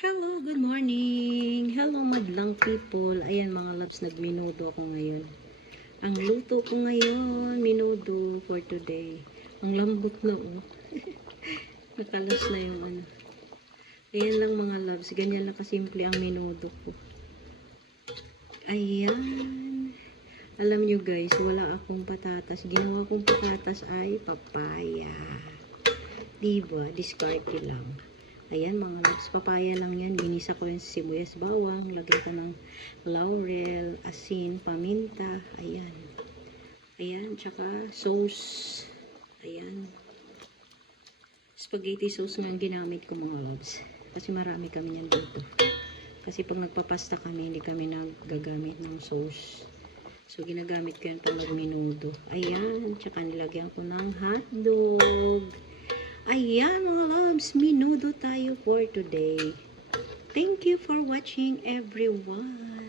Hello, good morning. Hello, madlang people. Ayan mga loves, nagminudo ako ngayon. Ang luto ko ngayon, minudo for today. Ang lambot na oh. Nakalas na yung ano. Ayan lang mga loves, ganyan lang kasimple ang minudo ko. Ayan. Alam nyo guys, wala akong patatas. Ginawa kong patatas ay papaya. Diba? Discard lang. Ayan mga loves, papaya lang yan. Ginisa ko rin sibuyas bawang. Lagay ko ng laurel, asin, paminta. Ayan. Ayan, tsaka sauce. Ayan. Spaghetti sauce nga ang ginamit ko mga loves. Kasi marami kami yan dito. Kasi pag nagpapasta kami, hindi kami nagagamit ng sauce. So, ginagamit ko yan pag nagminudo. Ayan, tsaka nilagyan ko ng hotdog. Ayan mga loves, minudo tayo for today. Thank you for watching everyone.